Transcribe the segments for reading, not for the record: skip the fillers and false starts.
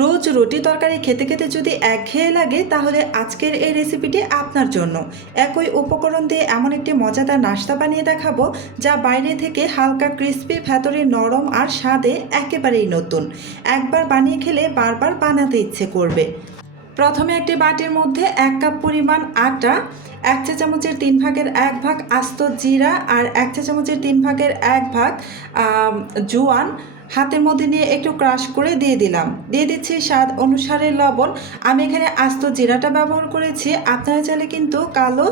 রোজ রুটি তরকারি খেতে খেতে যদি একঘেয়ে লাগে তাহলে আজকের এই রেসিপিটি আপনার জন্য। একই উপকরণ দিয়ে এমন একটি মজাদার নাস্তা বানিয়ে দেখাবো যা বাইরে থেকে হালকা ক্রিস্পি, ভেতরে নরম আর স্বাদে একেবারেই নতুন। একবার বানিয়ে খেলে বারবার বানাতে ইচ্ছে করবে। প্রথমে একটি বাটির মধ্যে 1 কাপ পরিমাণ আটা, 1 চা চামচের 3 ভাগের 1 ভাগ আস্ত জিরা আর 1 চা চামচের 3 ভাগের 1 ভাগ জোয়ান হাতের মধ্যে নিয়ে একটু ক্রাশ করে দিয়ে দিলাম। দিয়ে দিচ্ছি স্বাদ অনুসারে লবণ। আমি এখানে আস্ত জিরাটা ব্যবহার করেছি, আপনারা চাইলে কিন্তু কালো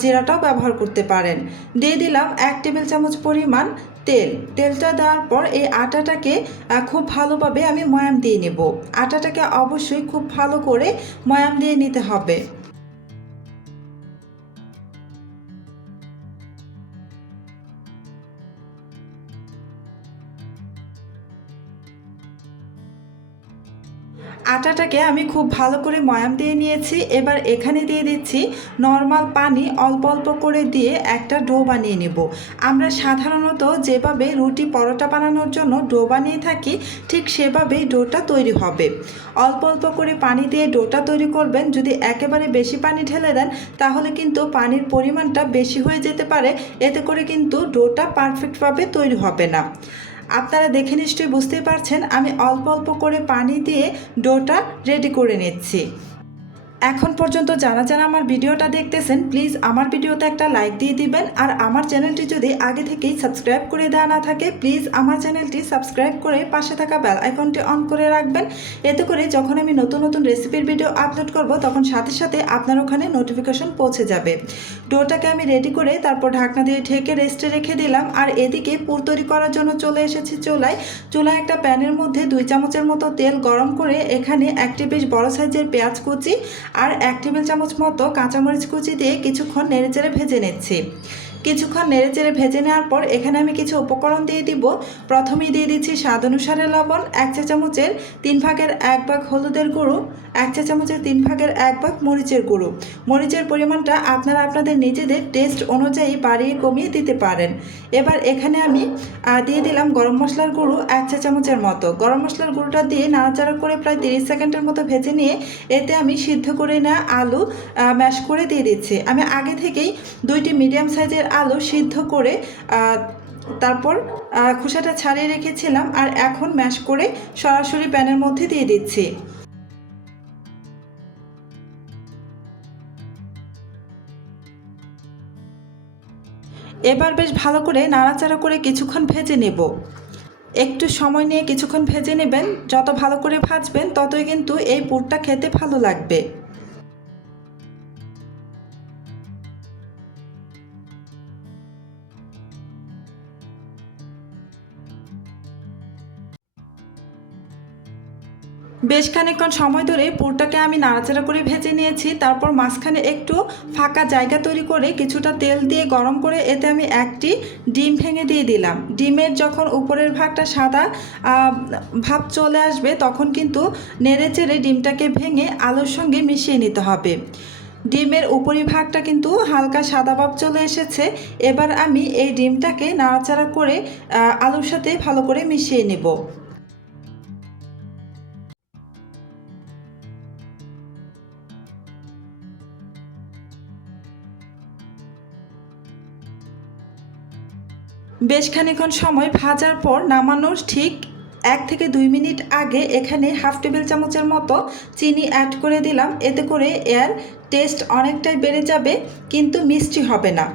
জিরাটাও ব্যবহার করতে পারেন। দিয়ে দিলাম 1 টেবিল চামচ পরিমাণ তেলটা দেওয়ার পর এই আটাটাকে খুব ভালোভাবে আমি ময়াম দিয়ে নেব। আটাটাকে অবশ্যই খুব ভালো করে ময়াম দিয়ে নিতে হবে। আটাটাকে আমি খুব ভালো করে ময়াম দিয়ে নিয়েছি। এবার এখানে দিয়ে দিচ্ছি নর্মাল পানি অল্প অল্প করে দিয়ে একটা ডো বানিয়ে নেব। আমরা সাধারণত যেভাবে রুটি পরোটা বানানোর জন্য ডো বানিয়ে থাকি ঠিক সেভাবেই ডোটা তৈরি হবে। অল্প অল্প করে পানি দিয়ে ডোটা তৈরি করবেন। যদি একেবারে বেশি পানি ঢেলে দেন তাহলে কিন্তু পানির পরিমাণটা বেশি হয়ে যেতে পারে, এতে করে কিন্তু ডোটা পারফেক্টভাবে তৈরি হবে না। আপনারা দেখে নিশ্চয়ই বুঝতেই পারছেন আমি অল্প অল্প করে পানি দিয়ে ডোটা রেডি করে নিচ্ছি। এখন পর্যন্ত যারা আমার ভিডিওটা দেখতেছেন প্লিজ আমার ভিডিওতে একটা লাইক দিয়ে দিবেন। আর আমার চ্যানেলটি যদি আগে থেকেই সাবস্ক্রাইব করে দেওয়া না থাকে প্লিজ আমার চ্যানেলটি সাবস্ক্রাইব করে পাশে থাকা বেল আইকনটি অন করে রাখবেন। এতে করে যখন আমি নতুন নতুন রেসিপির ভিডিও আপলোড করব তখন সাথে সাথে আপনার ওখানে নোটিফিকেশন পৌঁছে যাবে। ডোটাকে আমি রেডি করে তারপর ঢাকনা দিয়ে ঢেকে রেস্টে রেখে দিলাম। আর এদিকে পুর তৈরি করার জন্য চলে এসেছি চুলায় একটা প্যানের মধ্যে 2 চামচের মতো তেল গরম করে এখানে একটি বেশ বড় সাইজের পেঁয়াজ কুচি আর 1 টেবিল চামচ মতো কাঁচামরিচ কুচি দিয়ে কিছুক্ষণ নেড়েচেড়ে ভেজে নিচ্ছি। কিছুক্ষণ নেড়েচেড়ে ভেজে নেওয়ার পর এখানে আমি কিছু উপকরণ দিয়ে দিব। প্রথমেই দিয়ে দিচ্ছি স্বাদ অনুসারে লবণ, 1 চা চামচের 3 ভাগের 1 ভাগ হলুদের গুঁড়ো, 1 চা চামচের 3 ভাগের 1 ভাগ মরিচের গুঁড়ো। মরিচের পরিমাণটা আপনারা আপনাদের নিজেদের টেস্ট অনুযায়ী বাড়িয়ে কমিয়ে দিতে পারেন। এবার এখানে আমি দিয়ে দিলাম গরম মশলার গুঁড়ো 1 চা চামচের মতো। গরম মশলার গুঁড়োটা দিয়ে নাড়াচাড়া করে প্রায় 30 সেকেন্ডের মতো ভেজে নিয়ে এতে আমি সিদ্ধ করে নেওয়া আলু ম্যাশ করে দিয়ে দিচ্ছি। আমি আগে থেকেই 2টি মিডিয়াম সাইজের আলু সিদ্ধ করে তারপর খোসাটা ছাড়িয়ে রেখেছিলাম আর এখন ম্যাশ করে সরাসরি প্যানের মধ্যে দিয়ে দিচ্ছি। এবার বেশ ভালো করে নাড়াচাড়া করে কিছুক্ষণ ভেজে নেব। একটু সময় নিয়ে কিছুক্ষণ ভেজে নেবেন। যত ভালো করে ভাজবেন ততই কিন্তু এই পুরটা খেতে ভালো লাগবে। বেশ খানিকক্ষণ সময় ধরে পুরটাকে আমি নাড়াচাড়া করে ভেজে নিয়েছি। তারপর মাঝখানে একটু ফাঁকা জায়গা তৈরি করে কিছুটা তেল দিয়ে গরম করে এতে আমি একটি ডিম ভেঙে দিয়ে দিলাম। ডিমের যখন উপরের ভাগটা সাদা ভাব চলে আসবে তখন কিন্তু নেড়েচেড়ে ডিমটাকে ভেঙে আলুর সঙ্গে মিশিয়ে নিতে হবে। ডিমের উপরিভাগটা কিন্তু হালকা সাদা ভাব চলে এসেছে। এবার আমি এই ডিমটাকে নাড়াচাড়া করে আলুর সাথে ভালো করে মিশিয়ে নেব। বেশ খানিকক্ষণ সময় ভাজার পর নামানোর ঠিক 1 থেকে 2 মিনিট আগে এখানে হাফ টেবিল চামচের মতো চিনি অ্যাড করে দিলাম। এতে করে এর টেস্ট অনেকটাই বেড়ে যাবে কিন্তু মিষ্টি হবে না।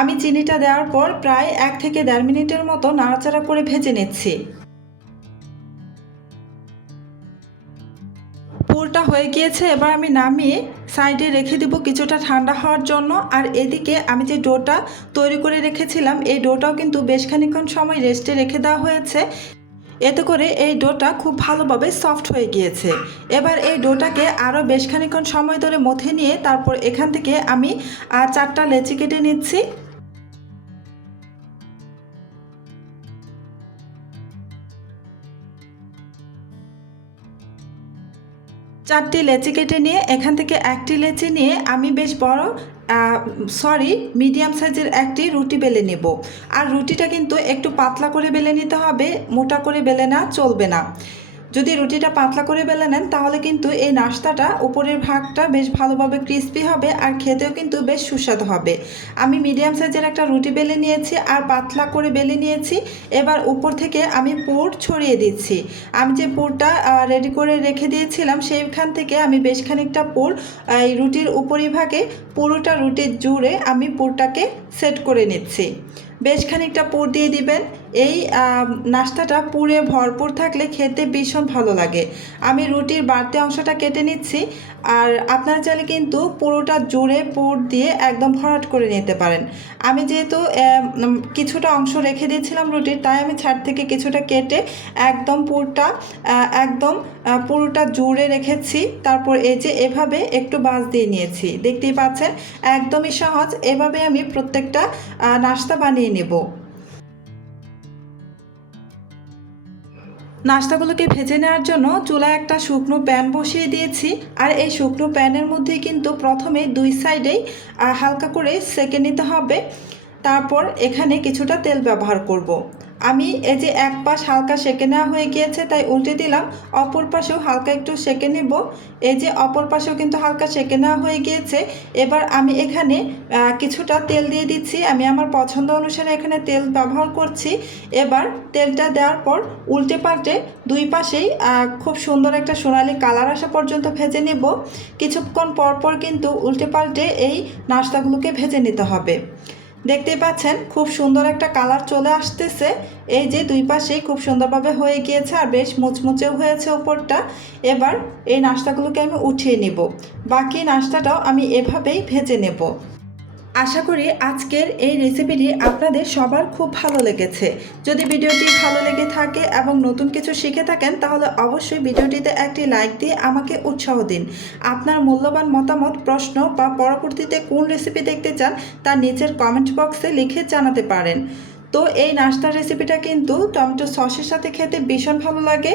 আমি চিনিটা দেওয়ার পর প্রায় 1 থেকে 1.5 মিনিটের মতো নাড়াচাড়া করে ভেজে নিচ্ছি। পুরটা হয়ে গিয়েছে। এবার আমি নামিয়ে সাইডে রেখে দেব কিছুটা ঠান্ডা হওয়ার জন্য। আর এদিকে আমি যে ডোটা তৈরি করে রেখেছিলাম এই ডোটাও কিন্তু বেশ খানিকক্ষণ সময় রেস্টে রেখে দেওয়া হয়েছে। এতে করে এই ডোটা খুব ভালোভাবে সফট হয়ে গিয়েছে। এবার এই ডোটাকে আরও বেশ খানিকক্ষণ সময় ধরে মথে নিয়ে তারপর এখান থেকে আমি 4টা লেচি কেটে নিচ্ছি। 4টি লেচি কেটে নিয়ে এখান থেকে একটি লেচি নিয়ে আমি বেশ বড় মিডিয়াম সাইজের একটি রুটি বেলে নেব। আর রুটিটা কিন্তু একটু পাতলা করে বেলে নিতে হবে, মোটা করে বেলে না চলবে না। যদি রুটিটা পাতলা করে বেলে নেন তাহলে কিন্তু এই নাস্তাটা উপরের ভাগটা বেশ ভালোভাবে ক্রিস্পি হবে আর খেতেও কিন্তু বেশ সুস্বাদু হবে। আমি মিডিয়াম সাইজের একটা রুটি বেলে নিয়েছি আর পাতলা করে বেলে নিয়েছি। এবার উপর থেকে আমি পুর ছড়িয়ে দিচ্ছি। আমি যে পুরটা রেডি করে রেখে দিয়েছিলাম সেইখান থেকে আমি বেশ খানিকটা পুর এই রুটির উপরিভাগে পুরোটা রুটির জুড়ে আমি পুরটাকে সেট করে নিচ্ছি। বেশ খানিকটা পুর দিয়ে দিবেন। এই নাস্তাটা পুরে ভরপুর থাকলে খেতে ভীষণ ভালো লাগে। আমি রুটির বাড়তি অংশটা কেটে নিচ্ছি, আর আপনারা চাইলে কিন্তু পুরোটা জুড়ে পুর দিয়ে একদম ভরাট করে নিতে পারেন। আমি যেহেতু কিছুটা অংশ রেখে দিয়েছিলাম রুটির, তাই আমি ছাদ থেকে কিছুটা কেটে একদম পুরটা একদম পুরোটা জুড়ে রেখেছি। তারপর এই যে এভাবে একটু বাঁশ দিয়ে নিয়েছি, দেখতেই পাচ্ছেন একদমই সহজ। এভাবে আমি প্রত্যেকটা নাস্তা বানিয়ে নেব। নাস্তাগুলোকে ভেজে নেওয়ার জন্য চুলায় একটা শুকনো প্যান বসিয়ে দিয়েছি, আর এই শুকনো প্যানের মধ্যে কিন্তু প্রথমে দুই সাইডেই হালকা করে সেঁকে নিতে হবে। তারপর এখানে কিছুটা তেল ব্যবহার করব। আমি এই যে এক পাশ হালকা সেঁকে নেওয়া হয়ে গিয়েছে তাই উল্টে দিলাম, অপর পাশেও হালকা একটু সেঁকে নেব। এই যে অপর পাশেও কিন্তু হালকা সেঁকে নেওয়া হয়ে গিয়েছে। এবার আমি এখানে কিছুটা তেল দিয়ে দিচ্ছি। আমি আমার পছন্দ অনুসারে এখানে তেল ব্যবহার করছি। এবার তেলটা দেওয়ার পর উল্টে পাল্টে দুই পাশেই খুব সুন্দর একটা সোনালি কালার আসা পর্যন্ত ভেজে নেব। কিছুক্ষণ পর পর কিন্তু উল্টে পাল্টে এই নাস্তাগুলোকে ভেজে নিতে হবে। দেখতেই পাচ্ছেন খুব সুন্দর একটা কালার চলে আসতেছে। এই যে দুই পাশেই খুব সুন্দরভাবে হয়ে গিয়েছে আর বেশ মুচমুচেও হয়েছে উপরটা। এবার এই নাস্তাগুলোকে আমি উঠিয়ে নেব। বাকি নাস্তাটাও আমি এভাবেই ভেজে নেব। আশা করি আজকের এই রেসিপিটি আপনাদের সবার খুব ভালো লেগেছে। যদি ভিডিওটি ভালো লেগে থাকে এবং নতুন কিছু শিখে থাকেন তাহলে অবশ্যই ভিডিওটিতে একটি লাইক দিয়ে আমাকে উৎসাহ দিন। আপনার মূল্যবান মতামত, প্রশ্ন বা পরবর্তীতে কোন রেসিপি দেখতে চান তা নিচের কমেন্ট বক্সে লিখে জানাতে পারেন। তো এই নাস্তার রেসিপিটা কিন্তু টমেটো সসের সাথে খেতে ভীষণ ভালো লাগে।